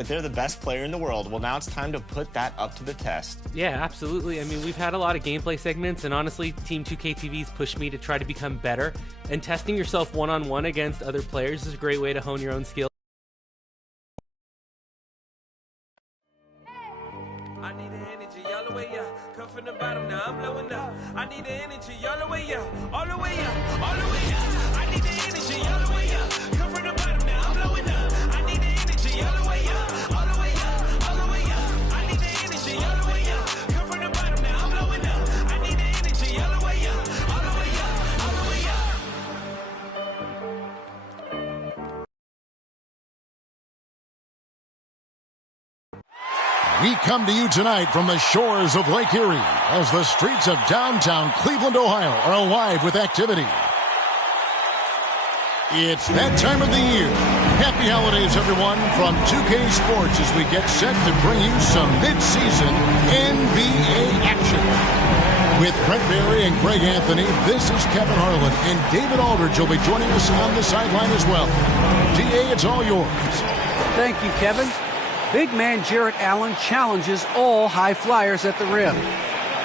But they're the best player in the world. Well, now it's time to put that up to the test. Yeah, absolutely. I mean, we've had a lot of gameplay segments, and honestly, Team 2K TV's pushed me to try to become better. And testing yourself one-on-one against other players is a great way to hone your own skills. I need the energy all the way up. Come from the bottom, now I'm blowing up. I need the energy all the way up, all the way up, all the way up. I need the energy all the way up. Come from the bottom, now I'm blowing up. I need the energy all the way up, all the way up, all the way up. I need the energy all the way up. Come from the bottom, now I'm blowing up. I need the energy all the way up, all the way up, all the way up. We come to you tonight from the shores of Lake Erie as the streets of downtown Cleveland, Ohio are alive with activity. It's that time of the year. Happy holidays, everyone, from 2K Sports as we get set to bring you some mid-season NBA action. With Brent Barry and Greg Anthony, this is Kevin Harlan, and David Aldridge will be joining us on the sideline as well. DA, it's all yours. Thank you, Kevin. Big man Jarrett Allen challenges all high flyers at the rim.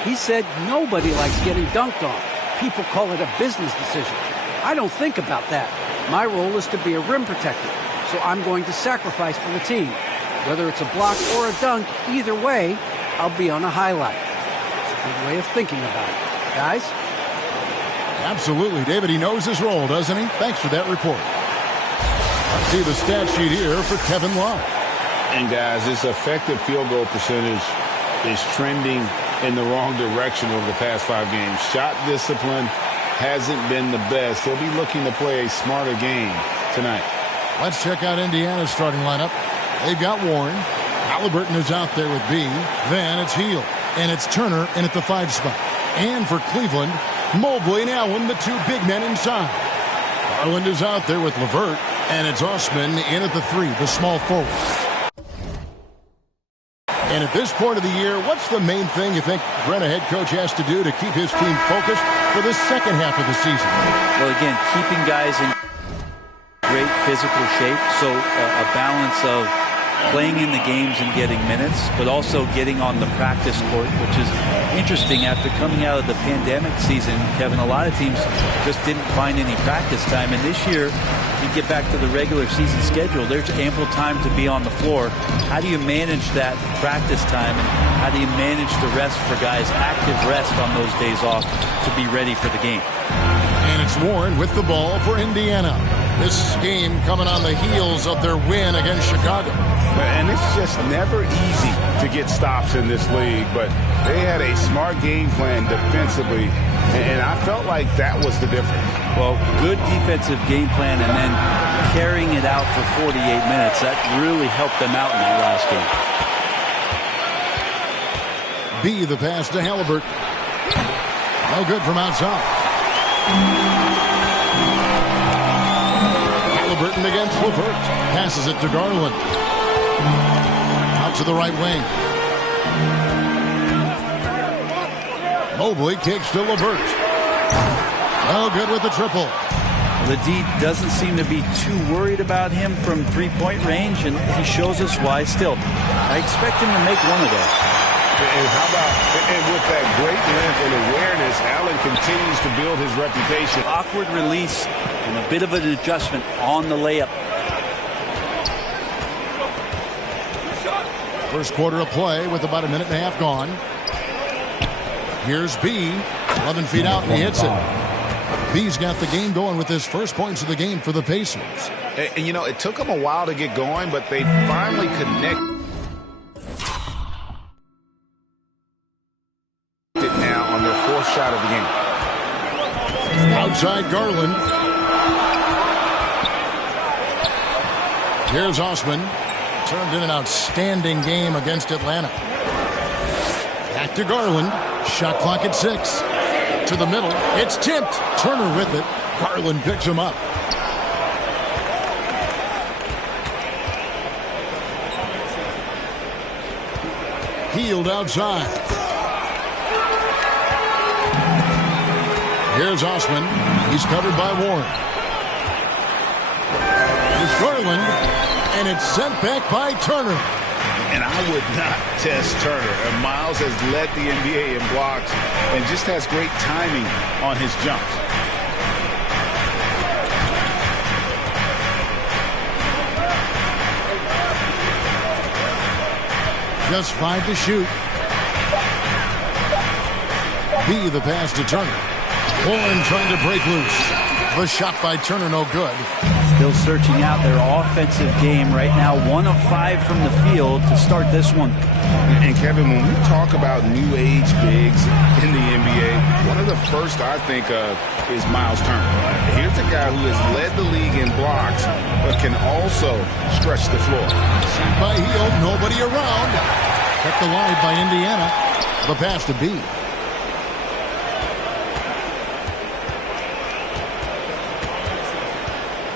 He said nobody likes getting dunked on. People call it a business decision. I don't think about that. My role is to be a rim protector, so I'm going to sacrifice for the team. Whether it's a block or a dunk, either way, I'll be on a highlight. It's a good way of thinking about it. Guys? Absolutely, David. He knows his role, doesn't he? Thanks for that report. Let's see the stat sheet here for Kevin Love. And guys, his effective field goal percentage is trending in the wrong direction over the past 5 games. Shot discipline hasn't been the best. He'll be looking to play a smarter game tonight. Let's check out Indiana's starting lineup. They've got Warren. Halliburton is out there with B. Then it's Hield. And it's Turner in at the 5 spot. And for Cleveland, Mobley and Allen, the 2 big men inside. Garland is out there with LeVert. And it's Osman in at the 3, the small forward. And at this point of the year, what's the main thing you think Brent, a head coach, has to do to keep his team focused for the second half of the season? Well, again, keeping guys in great physical shape, so a balance of playing in the games and getting minutes, but also getting on the practice court, which is interesting after coming out of the pandemic season. Kevin, a lot of teams just didn't find any practice time, and this year, you get back to the regular season schedule, there's ample time to be on the floor. How do you manage that practice time, and how do you manage the rest for guys, active rest on those days off to be ready for the game? And it's Warren with the ball for Indiana. This game coming on the heels of their win against Chicago. And it's just never easy to get stops in this league, but they had a smart game plan defensively, and I felt like that was the difference. Well, good defensive game plan and then carrying it out for 48 minutes. That really helped them out in that last game. B, the pass to Halliburton. No good from outside. Halliburton against LeVert. Passes it to Garland. Out to the right wing. Mobley kicks to LeVert. No good with the triple. The D doesn't seem to be too worried about him from three-point range, and he shows us why still. I expect him to make one of those. And how about, and with that great length and awareness, Allen continues to build his reputation. Awkward release and a bit of an adjustment on the layup. First quarter of play with about a minute and a half gone. Here's B, 11 feet out, and he hits it. B's got the game going with his first points of the game for the Pacers. And you know, it took them a while to get going, but they finally connected now on their 4th shot of the game. Outside Garland. Here's Osman. Turned in an outstanding game against Atlanta. Back to Garland. Shot clock at 6. To the middle. It's tipped. Turner with it. Garland picks him up. Hield outside. Here's Osman. He's covered by Warren. Here's Garland. And it's sent back by Turner. And I would not test Turner. And Miles has led the NBA in blocks and just has great timing on his jumps. Just 5 to shoot. B, the pass to Turner. Warren trying to break loose. The shot by Turner, no good. Still searching out their offensive game right now. 1 of 5 from the field to start this one. And Kevin, when we talk about new age bigs in the NBA, one of the first I think of is Miles Turner. Here's a guy who has led the league in blocks, but can also stretch the floor. Shot by Hield, nobody around. Kept alive by Indiana. The pass to B.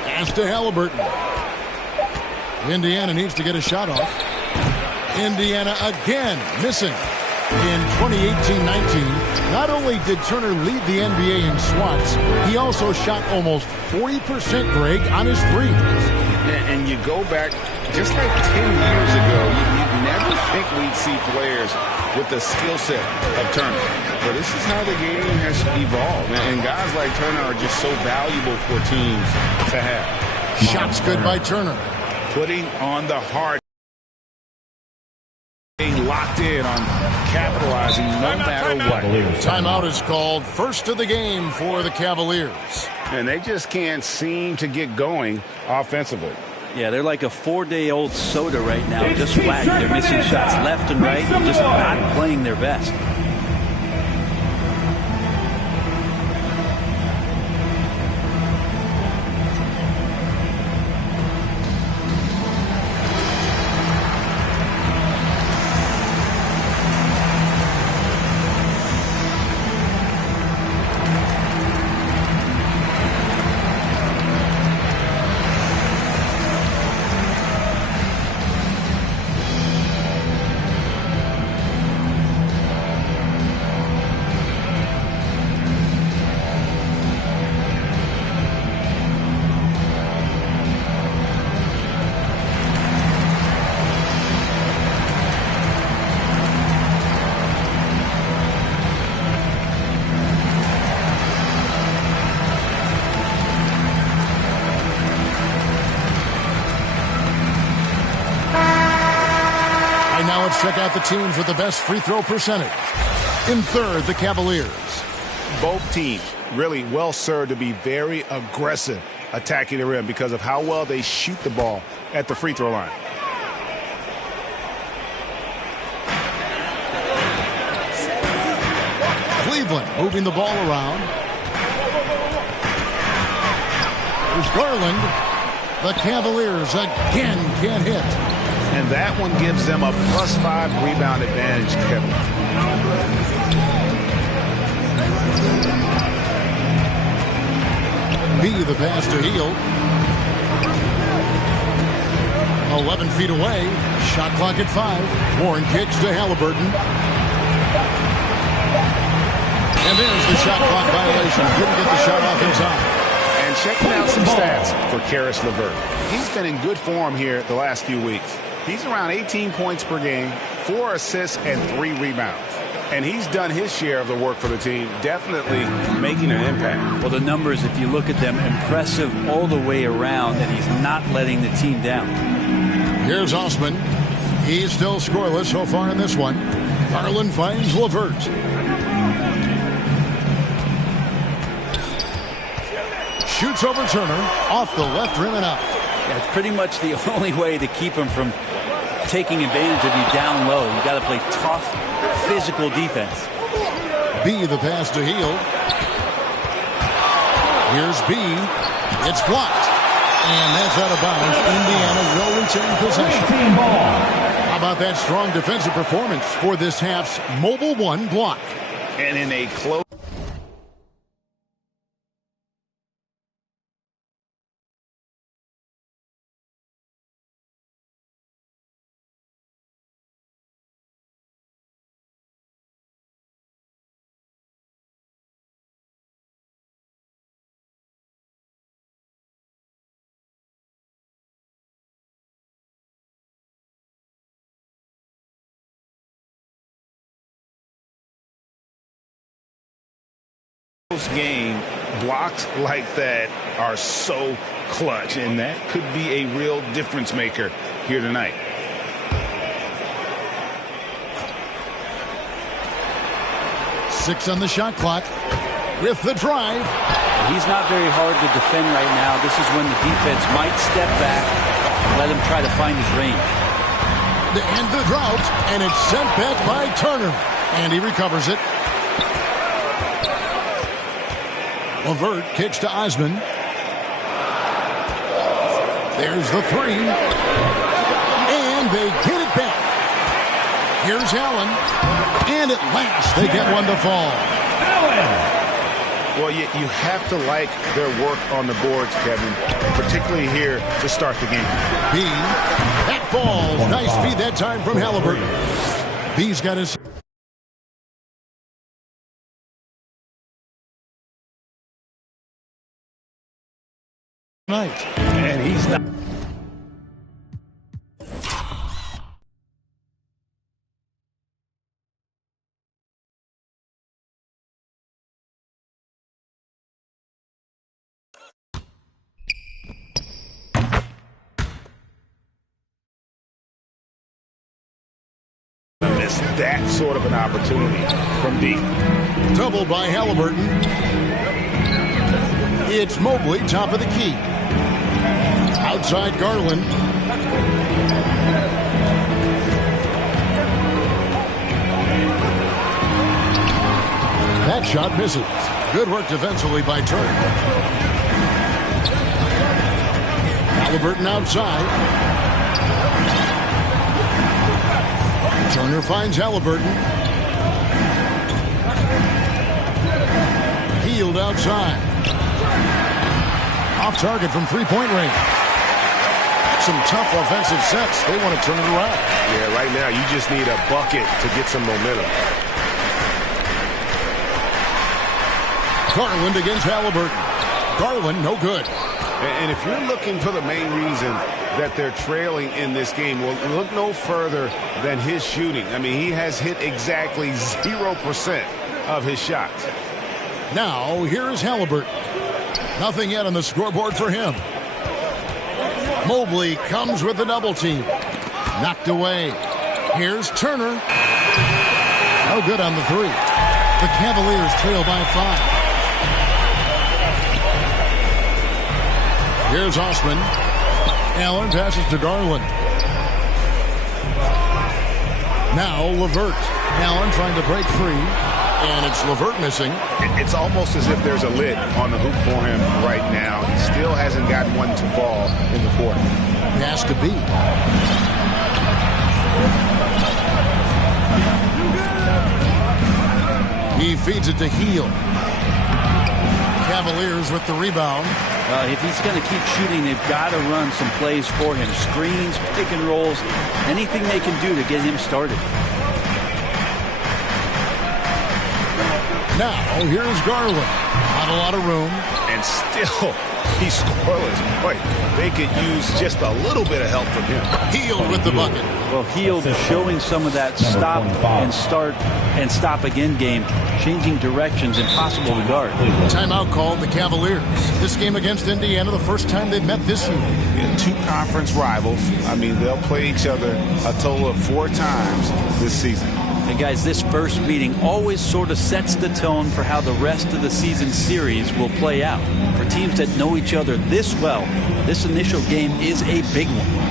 Pass to Halliburton. Indiana needs to get a shot off. Indiana again missing. In 2018-19, not only did Turner lead the NBA in swats, he also shot almost 40%, Greg, on his threes. And you go back just like 10 years ago, you'd never think we'd see players with the skill set of Turner. But this is how the game has evolved. And guys like Turner are just so valuable for teams to have. Shots good by Turner. Putting on the hard. Being locked in on capitalizing no matter what. Timeout is called. First of the game for the Cavaliers. And they just can't seem to get going offensively. Yeah, they're like a 4-day-old soda right now, just flat. They're missing shots left and right, and just not playing their best. Now let's check out the teams with the best free throw percentage. In third, the Cavaliers. Both teams really well served to be very aggressive attacking the rim because of how well they shoot the ball at the free throw line. Cleveland moving the ball around. There's Garland. The Cavaliers again can't hit. And that one gives them a +5 rebound advantage, Kevin. B, the pass to Hield. 11 feet away. Shot clock at 5. Warren kicks to Halliburton. And there's the shot clock violation. Couldn't get the shot off in time. And checking out some stats for Karis LeVert. He's been in good form here the last few weeks. He's around 18 points per game, 4 assists, and 3 rebounds. And he's done his share of the work for the team, definitely making an impact. Well, the numbers, if you look at them, impressive all the way around, and he's not letting the team down. Here's Osman. He's still scoreless so far in this one. Garland finds LeVert. Shoots over Turner, off the left rim and out. Yeah, it's pretty much the only way to keep him from taking advantage of you down low. You got to play tough, physical defense. B, the pass to Hield. Here's B. It's blocked. And that's out of bounds. Indiana will retain possession. How about that strong defensive performance for this half's Mobile One block? And in a close close game, blocks like that are so clutch, and that could be a real difference maker here tonight. Six on the shot clock with the drive. He's not very hard to defend right now. This is when the defense might step back and let him try to find his range. To end the drought, and it's sent back by Turner. And he recovers it. LeVert kicks to Osman. There's the three. And they get it back. Here's Allen. And at last, they get one to fall. Well, you have to like their work on the boards, Kevin, particularly here to start the game. B. That falls. Nice feed that time from Halliburton. B's got his... night. And he's not... missed that sort of an opportunity from deep. Doubled by Halliburton. It's Mobley, top of the key. Outside Garland. That shot misses. Good work defensively by Turner. Halliburton outside. Turner finds Halliburton. Hield outside. Off target from three-point range. Some tough offensive sets. They want to turn it around. Yeah, right now you just need a bucket to get some momentum. Garland against Halliburton. Garland, no good. And if you're looking for the main reason that they're trailing in this game, well, look no further than his shooting. I mean, he has hit exactly 0% of his shots. Now, here's Halliburton. Nothing yet on the scoreboard for him. Mobley comes with the double team. Knocked away. Here's Turner. No good on the three. The Cavaliers trail by 5. Here's Osman. Allen passes to Garland. Now LeVert. Allen trying to break free. And it's LeVert missing. It's almost as if there's a lid on the hoop for him right now. He still hasn't gotten one to fall in the court. Pass to B. He feeds it to Heel. Cavaliers with the rebound. If he's going to keep shooting, they've got to run some plays for him. Screens, pick and rolls, anything they can do to get him started. Now, here's Garland. Not a lot of room. And still, he's scoreless. Boy, they could use just a little bit of help from him. Hield with the bucket. Well, Hield is showing some of that stop and start and stop again game, changing directions, impossible to guard. Timeout called the Cavaliers. This game against Indiana, the first time they've met this year. Yeah, two conference rivals. I mean, they'll play each other a total of 4 times this season. And guys, this first meeting always sort of sets the tone for how the rest of the season series will play out. For teams that know each other this well, this initial game is a big one.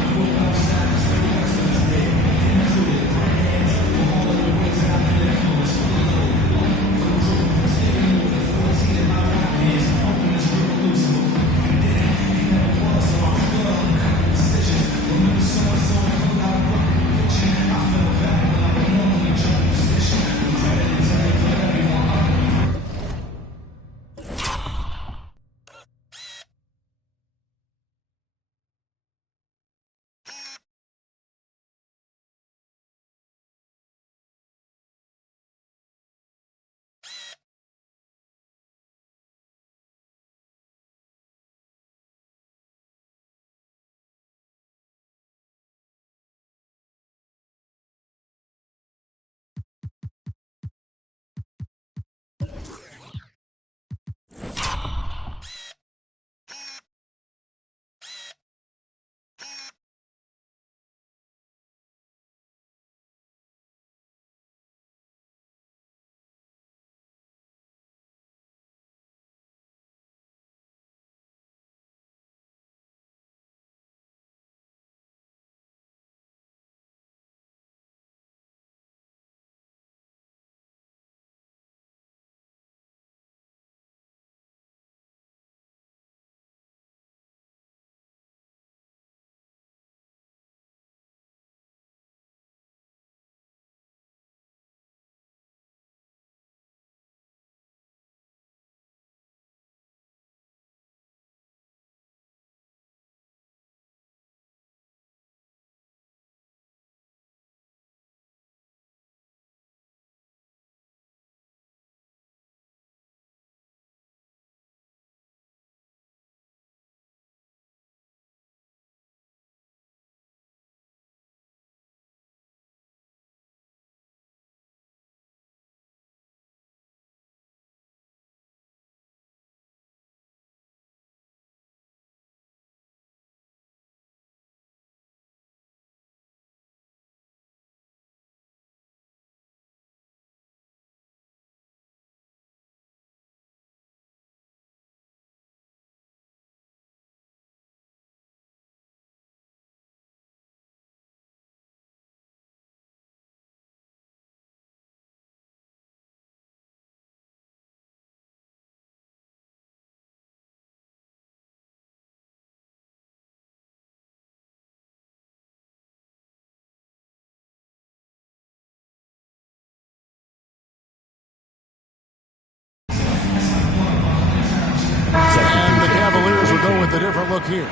a different look here.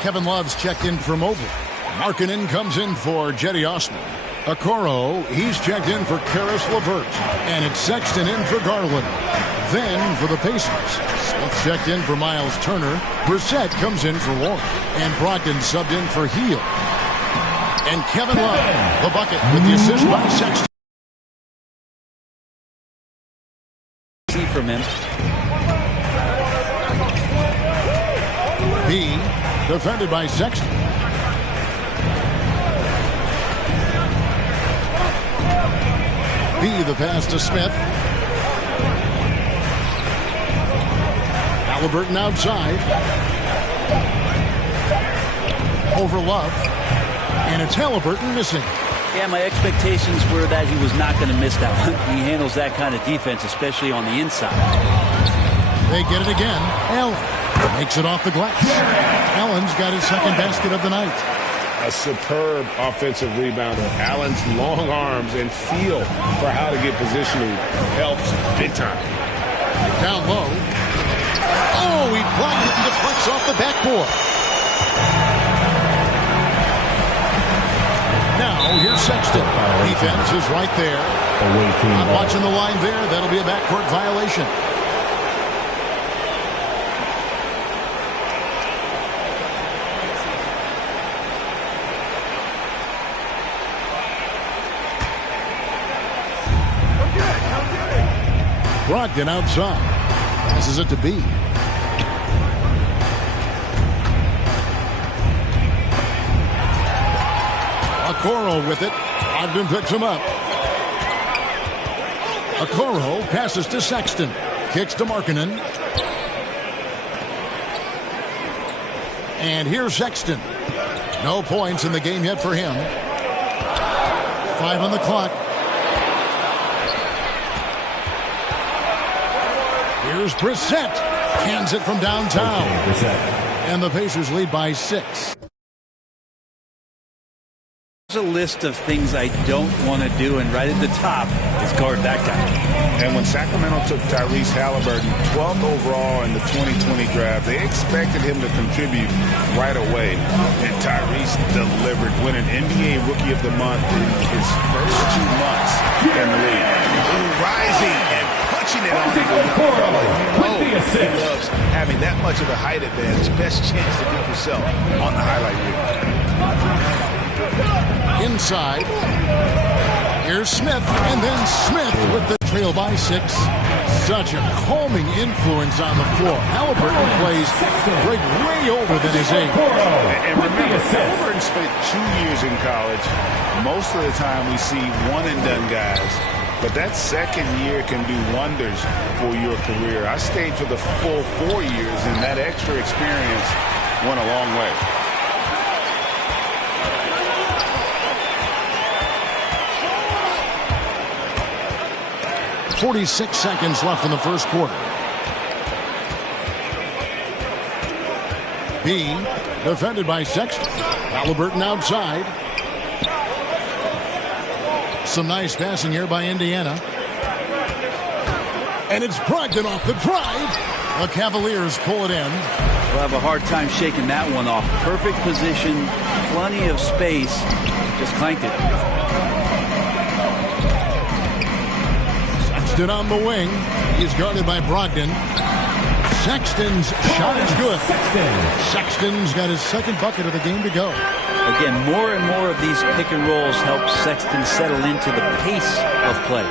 Kevin Love's checked in for Mobley. Markkanen comes in for Jetty Osman. Okoro, he's checked in for Karis LeVert. And it's Sexton in for Garland. Then for the Pacers, Smith checked in for Miles Turner. Brissett comes in for Warren. And Brogdon subbed in for Hield. And Kevin Love, the bucket with the assist by Sexton. See from him. B, defended by Sexton. B, the pass to Smith. Halliburton outside. Over Love. And it's Halliburton missing. Yeah, my expectations were that he was not going to miss that one. He handles that kind of defense, especially on the inside. They get it again. Allen makes it off the glass. Allen's got his second basket of the night. A superb offensive rebounder. Allen's long arms and feel for how to get positioning helps big time. Down low. Oh, he blocked it and deflects off the backboard. Now, here's Sexton. Defense is right there. Not watching the line there. That'll be a backcourt violation. Brogdon outside. Passes it to B. Okoro with it. Brogdon picks him up. Okoro passes to Sexton. Kicks to Markkanen. And here's Sexton. No points in the game yet for him. 5 on the clock. Here's Brissett. Hands it from downtown. And the Pacers lead by 6. There's a list of things I don't want to do, and right at the top is guard that guy. And when Sacramento took Tyrese Halliburton 12th overall in the 2020 draft, they expected him to contribute right away. And Tyrese delivered, winning NBA Rookie of the Month in his first 2 months in the league. Rising and punching it on the he loves having that much of a height advantage. Best chance to get yourself on the highlight reel. Inside. Here's Smith, and then Smith with the trail by 6. Such a calming influence on the floor. Halliburton plays way over than his age. And remember, Halliburton spent 2 years in college. Most of the time we see one-and-done guys. But that second year can do wonders for your career. I stayed for the full 4 years, and that extra experience went a long way. .46 seconds left in the first quarter. B, defended by Sexton. Halliburton outside. Some nice passing here by Indiana. And it's Brogdon off the drive. The Cavaliers pull it in. We'll have a hard time shaking that one off. Perfect position, plenty of space. Just clanked it. Sexton on the wing. He's guarded by Brogdon. Sexton's shot is good. Sexton's got his second bucket of the game to go. Again, more and more of these pick and rolls help Sexton settle into the pace of play.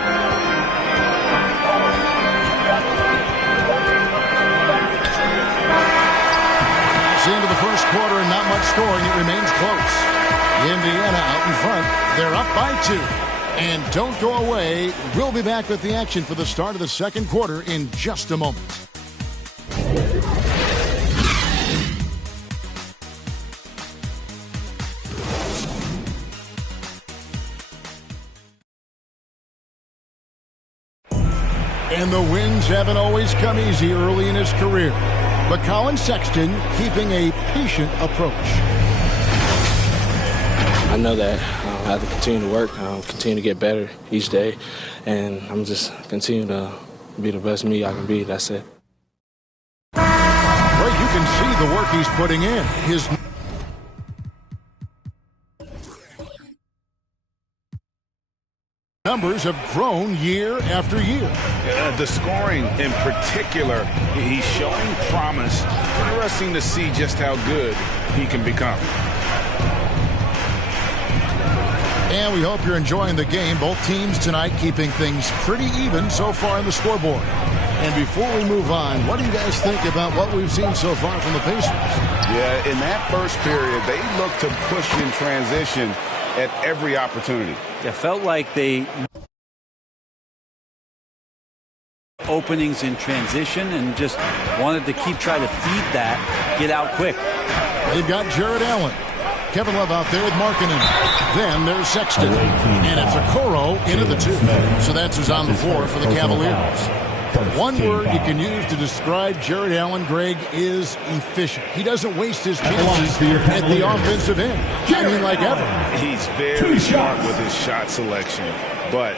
It's the end of the first quarter and not much scoring. It remains close. Indiana out in front. They're up by 2. And don't go away. We'll be back with the action for the start of the second quarter in just a moment. And the wins haven't always come easy early in his career. But Colin Sexton keeping a patient approach. I know that I have to continue to work, continue to get better each day, and I'm just continue to be the best me I can be. That's it. Right, you can see the work he's putting in. His numbers have grown year after year. The scoring in particular, he's showing promise. Interesting to see just how good he can become. And we hope you're enjoying the game. Both teams tonight keeping things pretty even so far on the scoreboard. And before we move on, what do you guys think about what we've seen so far from the Pacers? Yeah, in that first period, they looked to push in transition at every opportunity. It felt like they openings in transition and just wanted to keep trying to feed that, get out quick. They've got Jarrett Allen. Kevin Love out there with Markkanen. Then there's Sexton. And it's Okoro into the 2. So that's who's on the floor for the Cavaliers. One word you can use to describe Jarrett Allen, Greg, is efficient. He doesn't waste his chances at the offensive end. I mean, like ever. He's very smart with his shot selection, but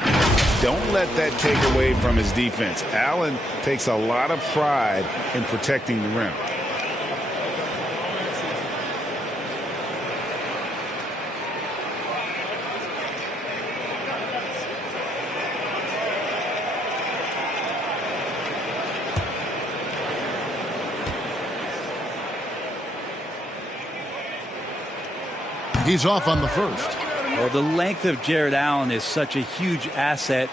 don't let that take away from his defense. Allen takes a lot of pride in protecting the rim. He's off on the first. Well, the length of Jarrett Allen is such a huge asset.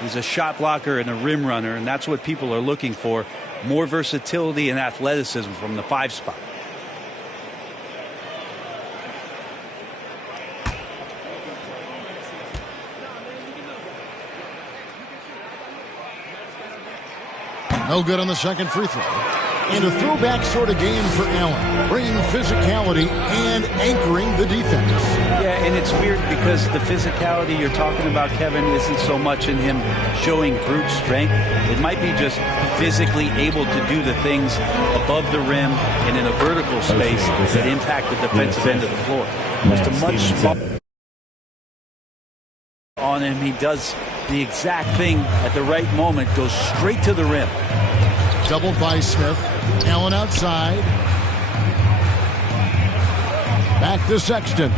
He's a shot blocker and a rim runner, and that's what people are looking for. More versatility and athleticism from the 5 spot. No good on the second free throw. And a throwback sort of game for Allen, bringing physicality and anchoring the defense. Yeah, and it's weird because the physicality you're talking about, Kevin, isn't so much in him showing brute strength. It might be just physically able to do the things above the rim and in a vertical space that impact the defensive end of the floor. Just a much smaller on him. He does the exact thing at the right moment, goes straight to the rim. Doubled by Smith. Allen outside. Back to Sexton.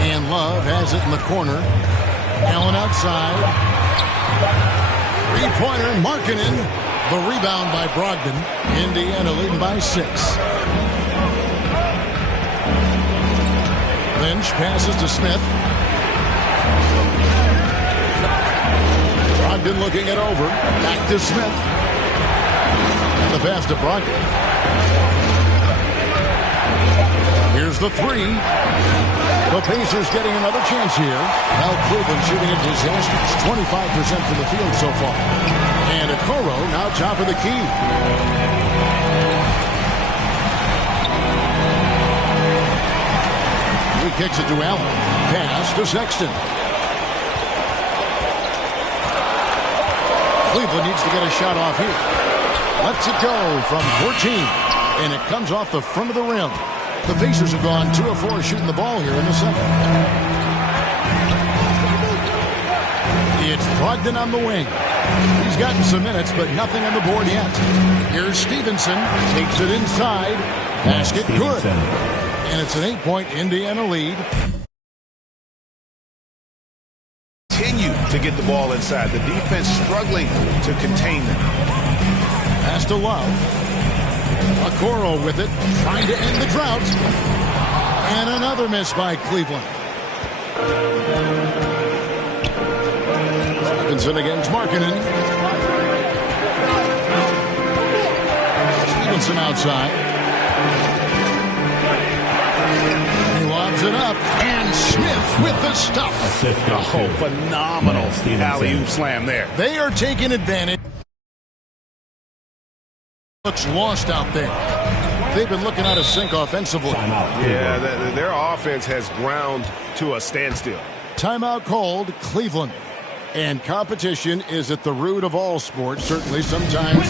And Love has it in the corner. Allen outside. Three-pointer, Markkanen. The rebound by Brogdon. Indiana leading by 6. Lynch passes to Smith. Brogdon looking it over. Back to Smith. And the pass to Brogdon. Here's the 3. The Pacers getting another chance here. Now Cleveland shooting a disastrous 25% from the field so far. And Okoro now top of the key. He kicks it to Allen. Pass to Sexton. Cleveland needs to get a shot off here. Lets it go from 14. And it comes off the front of the rim. The Pacers have gone 2 of 4 shooting the ball here in the second. It's Brogdon on the wing. He's gotten some minutes, but nothing on the board yet. Here's Stevenson. Takes it inside. Basket good. And it's an 8-point Indiana lead. Continue to get the ball inside. The defense struggling to contain them. Pass to Love. Okoro with it, trying to end the drought. And another miss by Cleveland. Stevenson against Markkanen. Stevenson outside. He lobs it up. And Smith with the stuff. Oh, phenomenal alley-oop slam there. They are taking advantage. Looks lost out there. They've been looking out of sync offensively. Yeah, their offense has ground to a standstill. Timeout called, Cleveland. And competition is at the root of all sports. Certainly sometimes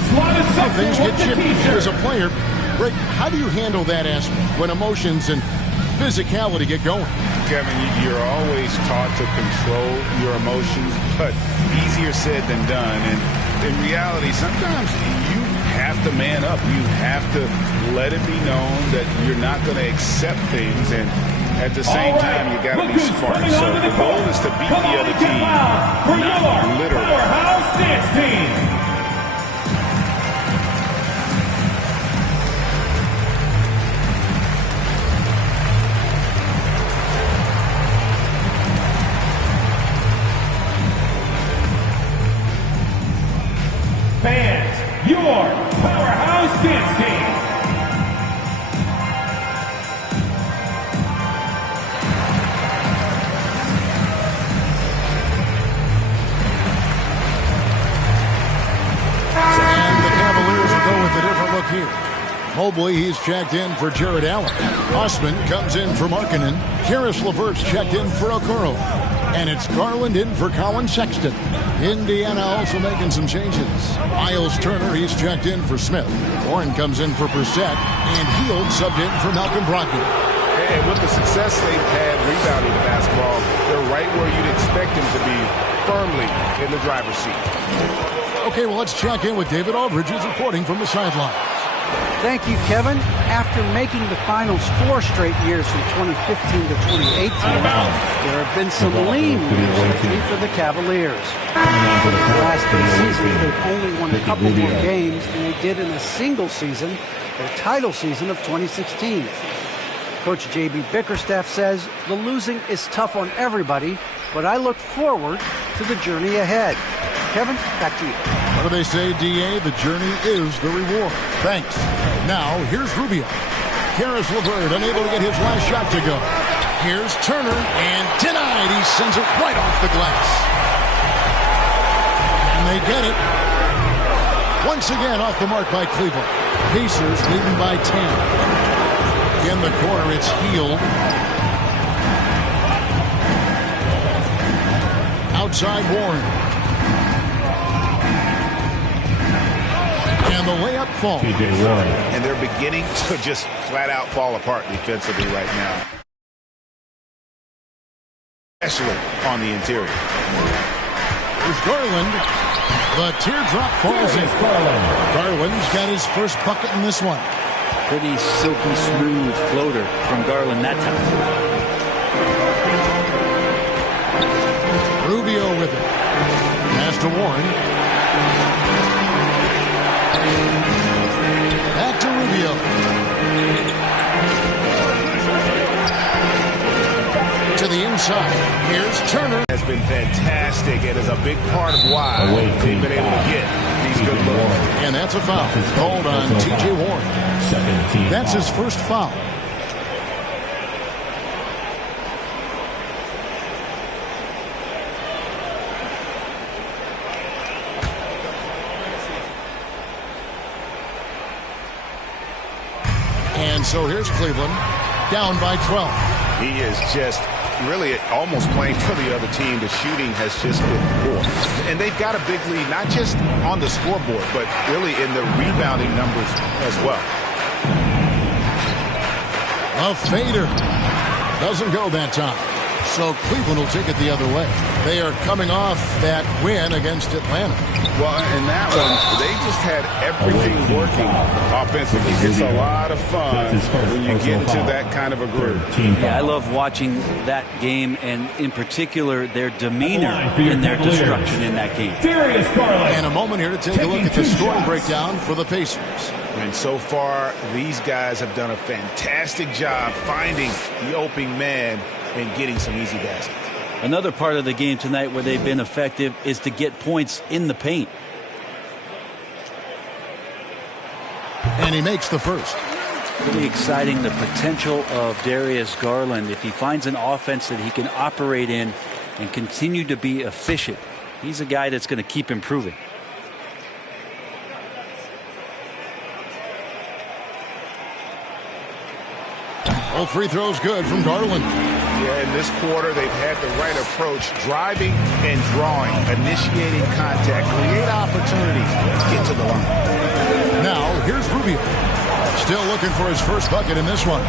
things get chippy. As a player, Rick, how do you handle that aspect when emotions and physicality get going? Kevin, you're always taught to control your emotions, but easier said than done. And in reality, sometimes you have to man up. You have to let it be known that you're not going to accept things, and at the same time, you got to be smart. So the goal is to beat the other team, not literally. Powerhouse Dance Team. Fans, your Powerhouse Dance Team. And the Cavaliers will go with a different look here. Mobley, he's checked in for Jared Allen. Osman comes in for Markkanen. Karis LeVert's checked in for Okoro. And it's Garland in for Colin Sexton. Indiana also making some changes. Miles Turner, he's checked in for Smith. Warren comes in for Brissett. And Hield subbed in for Malcolm Brogdon. And with the success they've had rebounding the basketball, they're right where you'd expect them to be, firmly in the driver's seat. Okay, well, let's check in with David Aldridge, who's reporting from the sidelines. Thank you, Kevin. After making the finals 4 straight years from 2015 to 2018, there have been some lean years lately for the Cavaliers. For the last 3 seasons, they've only won a couple more games than they did in a single season, their title season of 2016. Coach J.B. Bickerstaff says the losing is tough on everybody, but I look forward to the journey ahead. Kevin, back to you. What do they say, D.A.? The journey is the reward. Thanks. Now, here's Rubio. Karis LeVert unable to get his last shot to go. Here's Turner, and denied. He sends it right off the glass. And they get it. Once again, off the mark by Cleveland. Pacers leading by 10. In the corner, it's Hield. Outside Warren. And the layup falls. And they're beginning to just flat out fall apart defensively right now, especially on the interior. There's Garland. The teardrop falls in. Garland's got his first bucket in this one. Pretty silky smooth floater from Garland that time. Rubio with it. Pass to Warren. Back to Rubio. To the inside. Here's Turner. Has been fantastic and is a big part of why they've been able to get these good looks. And that's a foul called on T.J. Warren. That's his first foul. And so here's Cleveland, down by 12. He is just really almost playing for the other team. The shooting has just been poor. And they've got a big lead, not just on the scoreboard, but really in the rebounding numbers as well. A fader. Doesn't go that time. So Cleveland will take it the other way. They are coming off that win against Atlanta. Well, in that one, they just had everything working offensively. It's a lot of fun when you get into that kind of a group. Yeah, I love watching that game, and in particular, their demeanor and their destruction in that game. And a moment here to take a look at the scoring breakdown for the Pacers. And so far, these guys have done a fantastic job finding the opening man and getting some easy baskets. Another part of the game tonight where they've been effective is to get points in the paint. And he makes the first. Really exciting, the potential of Darius Garland. If he finds an offense that he can operate in and continue to be efficient, he's a guy that's going to keep improving. All free throws good from Garland. Yeah, in this quarter, they've had the right approach, driving and drawing, initiating contact, create opportunities, get to the line. Now, here's Rubio. Still looking for his first bucket in this one.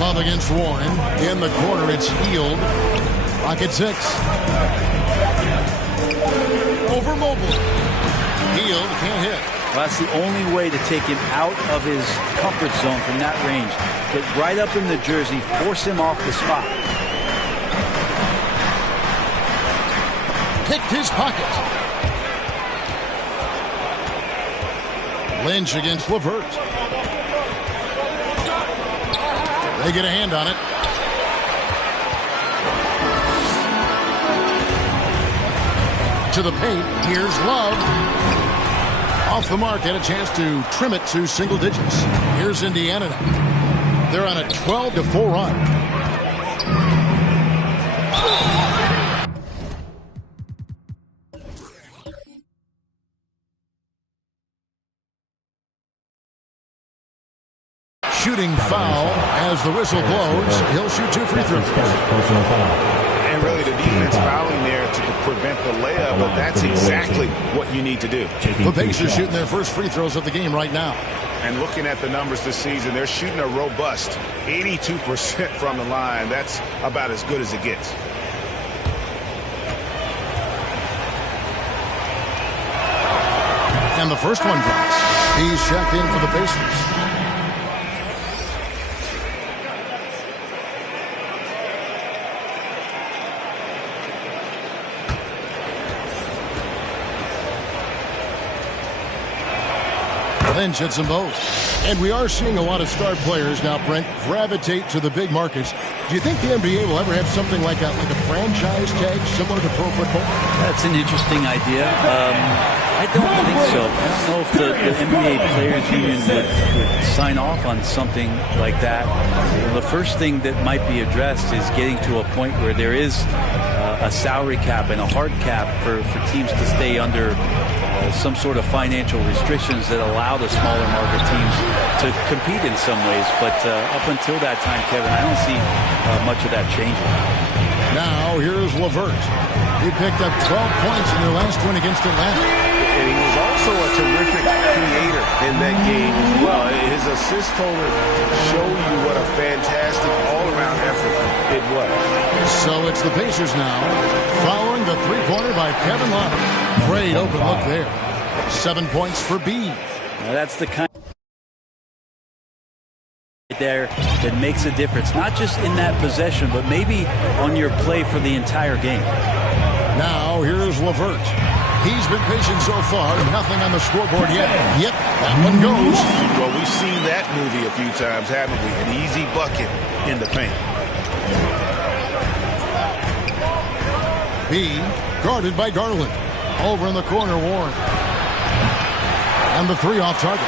Love against Warren. In the corner, it's Hield. Pocket 6. over Mobley. Hield can't hit. Well, that's the only way to take him out of his comfort zone from that range. Get right up in the jersey, force him off the spot. Picked his pocket. Lynch against LeVert. They get a hand on it. To the paint. Here's Love. Off the mark, had a chance to trim it to single digits. Here's Indiana now. They're on a 12-4 run. Shooting foul as the whistle blows. He'll shoot 2 free throws. And really the defense fouling there to prevent the layup, but that's exactly what you need to do. The Pacers shooting their first free throws of the game right now. And looking at the numbers this season, they're shooting a robust 82% from the line. That's about as good as it gets. And the first one drops. He's checked in for the Pacers. Lynch hits them both. And we are seeing a lot of star players now, Brent, gravitate to the big markets. Do you think the NBA will ever have something like a franchise tag similar to pro football? That's an interesting idea. I don't think so. I don't know if the NBA Players Union would sign off on something like that. The first thing that might be addressed is getting to a point where there is a salary cap and a hard cap for teams to stay under some sort of financial restrictions that allow the smaller market teams to compete in some ways. But up until that time, Kevin, I don't see much of that changing. Now, here's LeVert. He picked up 12 points in their last win against Atlanta. And he was also a terrific creator in that game as well. His assist totals show you what a fantastic all-around effort it was. So it's the Pacers now, following the three-pointer by Kevin Love. Great open look there. 7 points for B. Now that's the kind there that makes a difference, not just in that possession, but maybe on your play for the entire game. Now here's LeVert. He's been patient so far, nothing on the scoreboard yet. Yep, that one goes. Well, we've seen that movie a few times, haven't we? An easy bucket in the paint. B, guarded by Garland. Over in the corner, Warren. And the three off target.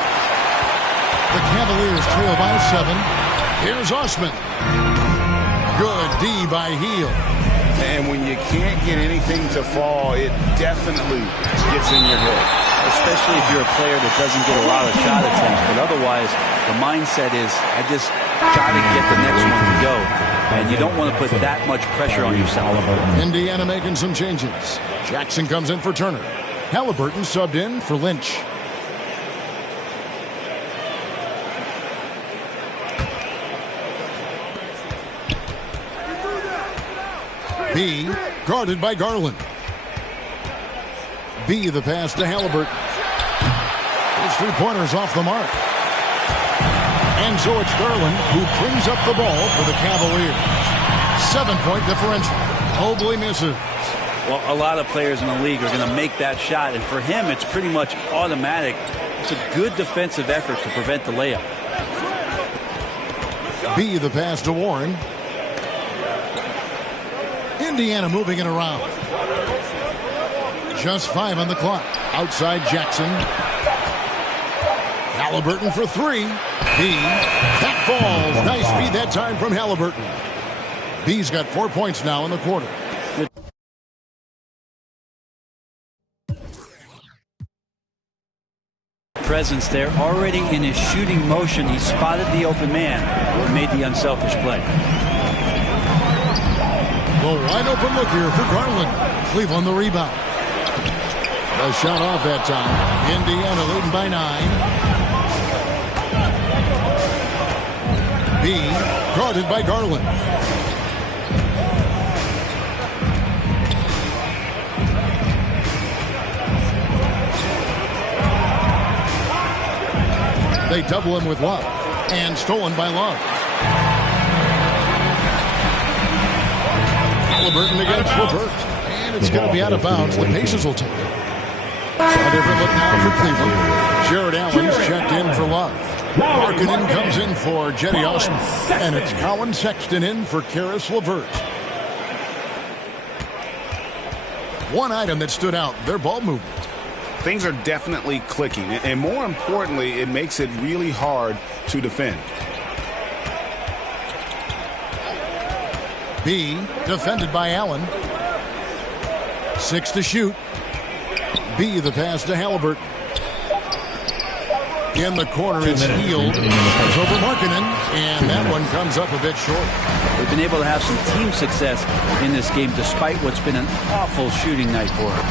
The Cavaliers trail by 7. Here's Osman. Good D by Hield. And when you can't get anything to fall, it definitely gets in your head. Especially if you're a player that doesn't get a lot of shot attempts. But otherwise, the mindset is, I just got to get the next one to go. And you don't want to put that much pressure on yourself. Indiana making some changes. Jackson comes in for Turner. Halliburton subbed in for Lynch. B, guarded by Garland. B, the pass to Halliburton. His three-pointers off the mark. And so it's Garland who brings up the ball for the Cavaliers. 7-point differential. Mobley misses. Well, a lot of players in the league are going to make that shot, and for him, it's pretty much automatic. It's a good defensive effort to prevent the layup. B, the pass to Warren. Indiana moving it around. Just 5 on the clock. Outside Jackson. Halliburton for 3. B, that falls. Nice feed that time from Halliburton. B's got 4 points now in the quarter. Presence there, already in his shooting motion. He spotted the open man and made the unselfish play. The wide open look here for Garland. Cleveland the rebound. A shot off that time. Indiana leading by 9. B, guarded by Garland. They double him with Love. And stolen by Love. Halliburton against LeVert. And it's going to be out of bounds. The Pacers will take it. A different look now for Cleveland. Jared Allen's checked in for Love. Markkanen comes in for Jetty Osman. And it's Colin Sexton in for Caris LeVert. One item that stood out, their ball movement. Things are definitely clicking. And more importantly, it makes it really hard to defend. B, defended by Allen. 6 to shoot. B, the pass to Halliburton. In the corner, it's Hield. It's over Markkanen, and that one comes up a bit short. They've been able to have some team success in this game despite what's been an awful shooting night for him.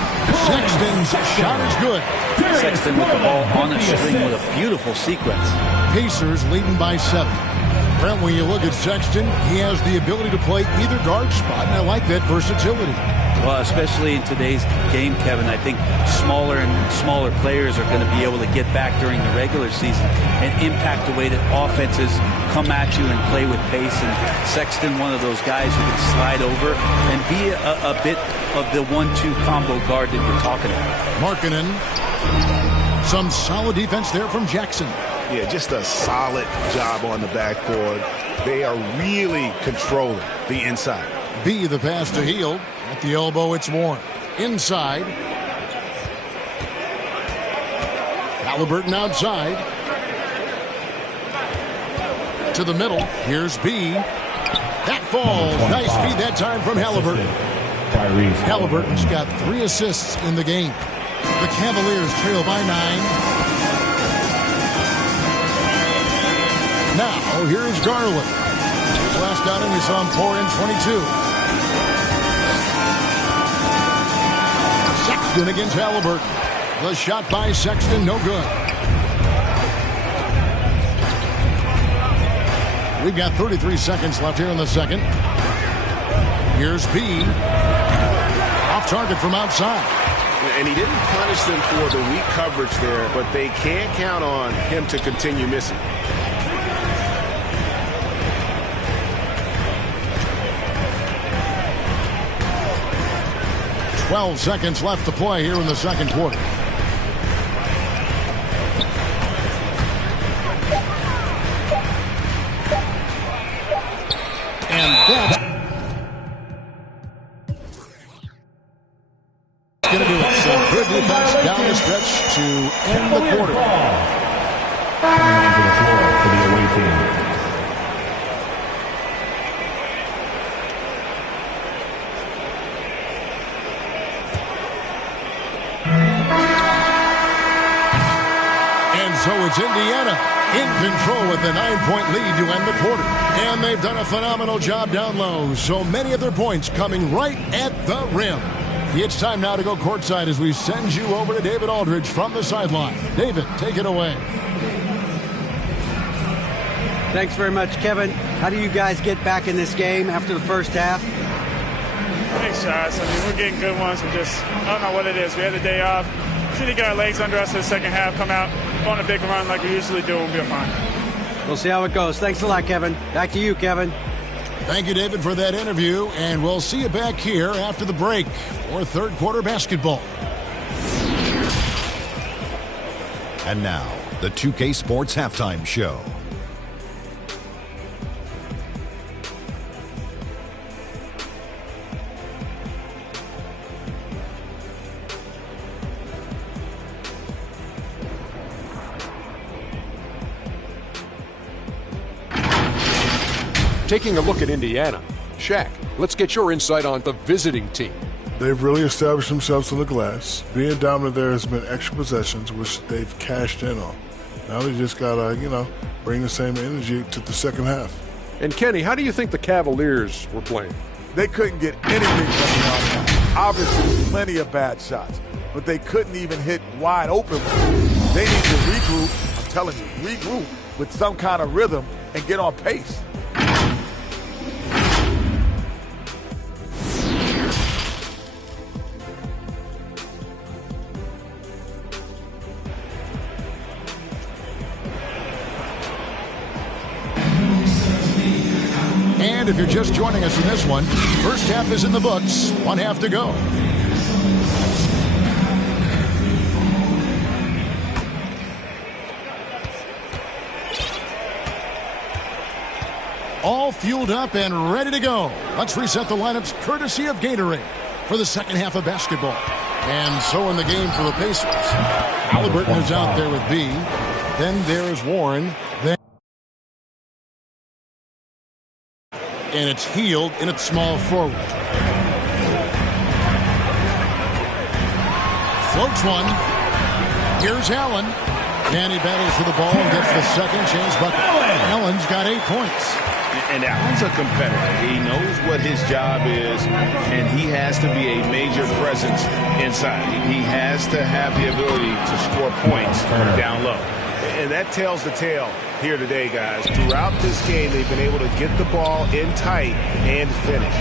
Sexton's shot is good. Sexton with the ball on a string with a beautiful sequence. Pacers leading by 7. Brent, when you look at Sexton, he has the ability to play either guard spot, and I like that versatility. Well, especially in today's game, Kevin, I think smaller and smaller players are going to be able to get back during the regular season and impact the way that offenses come at you and play with pace. And Sexton, one of those guys who can slide over and be a bit of the 1-2 combo guard that we're talking about. Markkanen. Some solid defense there from Jackson. Yeah, just a solid job on the backboard. They are really controlling the inside. B, the pass to Hield. At the elbow, it's Warren. Inside. Halliburton outside. To the middle. Here's B. That falls. Nice feed that time from Halliburton. Halliburton's got 3 assists in the game. The Cavaliers trail by 9. Now, here's Garland. His last outing, we saw him pour in 22. Sexton against Halliburton. The shot by Sexton, no good. We've got 33 seconds left here in the second. Here's B. Off target from outside. And he didn't punish them for the weak coverage there, but they can't count on him to continue missing. 12 seconds left to play here in the second quarter. And that's going to do it. So good defense down the stretch to end the quarter. Coming onto the floor for the away team. So it's Indiana in control with a 9-point lead to end the quarter. And they've done a phenomenal job down low. So many of their points coming right at the rim. It's time now to go courtside as we send you over to David Aldridge from the sideline. David, take it away. Thanks very much, Kevin. How do you guys get back in this game after the first half? Thanks, Josh. I mean, we're getting good ones. I don't know what it is. We had the day off. We need to get our legs under us in the second half, come out, go on a big run like we usually do, and we'll be fine. We'll see how it goes. Thanks a lot, Kevin. Back to you, Kevin. Thank you, David, for that interview, and we'll see you back here after the break for third quarter basketball. And now, the 2K Sports Halftime Show. Taking a look at Indiana. Shaq, let's get your insight on the visiting team. They've really established themselves on the glass. Being dominant there has been extra possessions, which they've cashed in on. Now they just got to, bring the same energy to the second half. And Kenny, how do you think the Cavaliers were playing? They couldn't get anything from the outside. Obviously, plenty of bad shots, but they couldn't even hit wide open. They need to regroup, I'm telling you, regroup with some kind of rhythm and get on pace. And if you're just joining us in this one, first half is in the books. 1 half to go. All fueled up and ready to go. Let's reset the lineups courtesy of Gatorade for the second half of basketball. And so in the game for the Pacers. Halliburton is out there with B. Then there's Warren. And it's Hield in its small forward. Floats one. Here's Allen. And he battles for the ball and gets the second chance bucket. Allen's got 8 points. And Allen's a competitor. He knows what his job is, and he has to be a major presence inside. He has to have the ability to score points down low. And that tells the tale here today, guys. Throughout this game, they've been able to get the ball in tight and finish.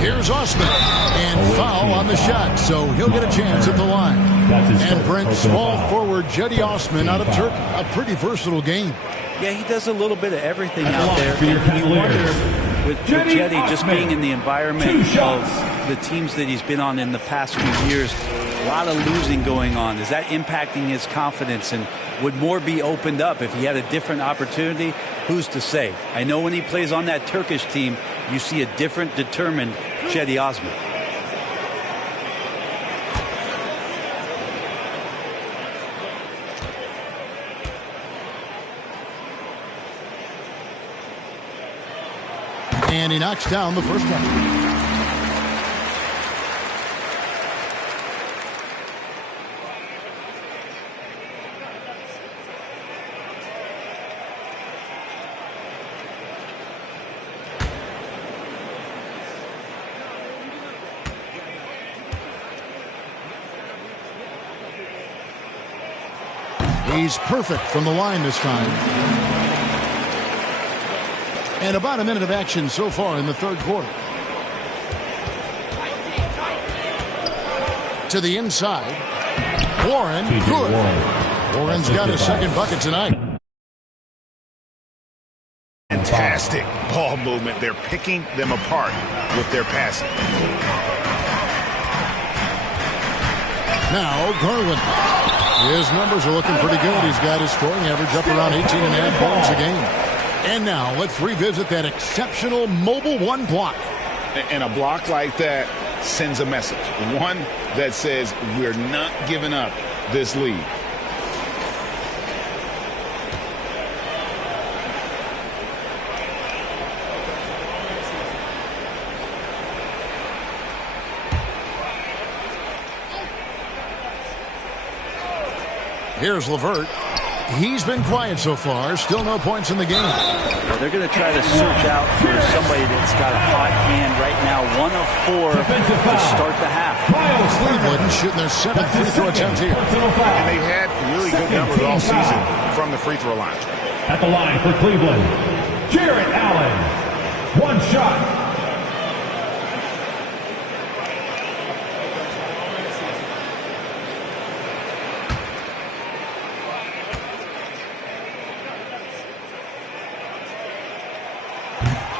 Here's Osman, and foul on the shot, so he'll get a chance at the line. And Brent, small forward Jetty Osman out of Turkey. A pretty versatile game. Yeah, he does a little bit of everything out there. And you wonder, with Jetty just being in the environment of the teams that he's been on in the past few years, a lot of losing going on. Is that impacting his confidence? And would more be opened up if he had a different opportunity? Who's to say? I know when he plays on that Turkish team, you see a different, determined Jetty Osman. And he knocks down the first one. He's perfect from the line this time. And about a minute of action so far in the third quarter. To the inside. Warren, good. Warren's got his second bucket tonight. Fantastic ball movement. They're picking them apart with their passing. Now, Garland. His numbers are looking pretty good. He's got his scoring average up around 18.5 points a game. And now let's revisit that exceptional mobile one block. And a block like that sends a message. One that says we're not giving up this lead. Here's LeVert. He's been quiet so far. Still no points in the game. Yeah, they're going to try to search out for somebody that's got a hot hand right now. 1 of 4 to start the half. Cleveland shooting their 7th free throw attempt here. And they've had really good numbers all season from the free throw line. At the line for Cleveland, Jarrett Allen. 1 shot.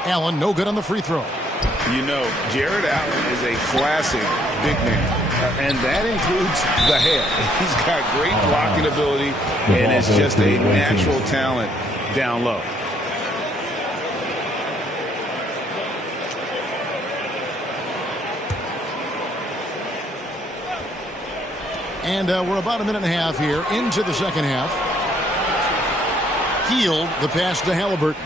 Allen, no good on the free throw. You know, Jarrett Allen is a classic big man, and that includes the hair. He's got great blocking ability and is just a natural talent down low. And we're about a minute and a half here into the second half. Hield the pass to Halliburton.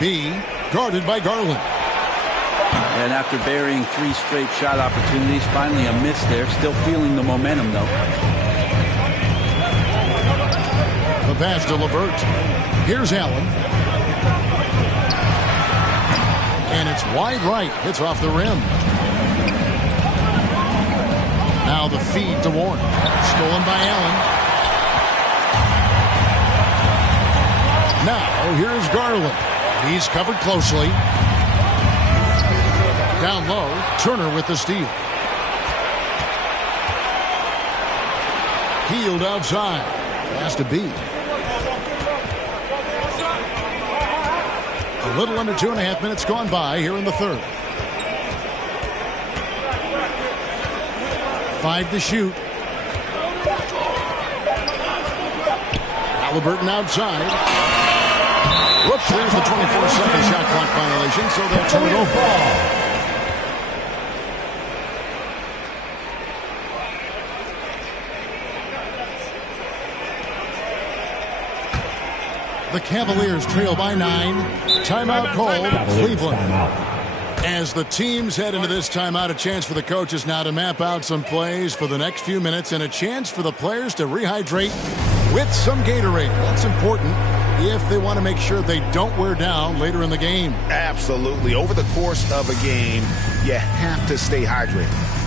B, guarded by Garland. And after burying 3 straight shot opportunities, finally a miss there. Still feeling the momentum, though. The pass to LeVert. Here's Allen. And it's wide right. It's off the rim. Now the feed to Warren. Stolen by Allen. Now here's Garland. He's covered closely. Down low, Turner with the steal. Hield outside. Has to beat. A little under 2.5 minutes gone by here in the third. 5 to shoot. Halliburton outside. Whoops, there's the 24-second shot clock violation, so they'll turn it over. The Cavaliers trail by 9. Timeout called, Cleveland. As the teams head into this timeout, a chance for the coaches now to map out some plays for the next few minutes and a chance for the players to rehydrate with some Gatorade. That's important if they want to make sure they don't wear down later in the game. Absolutely. Over the course of a game, you have to stay hydrated.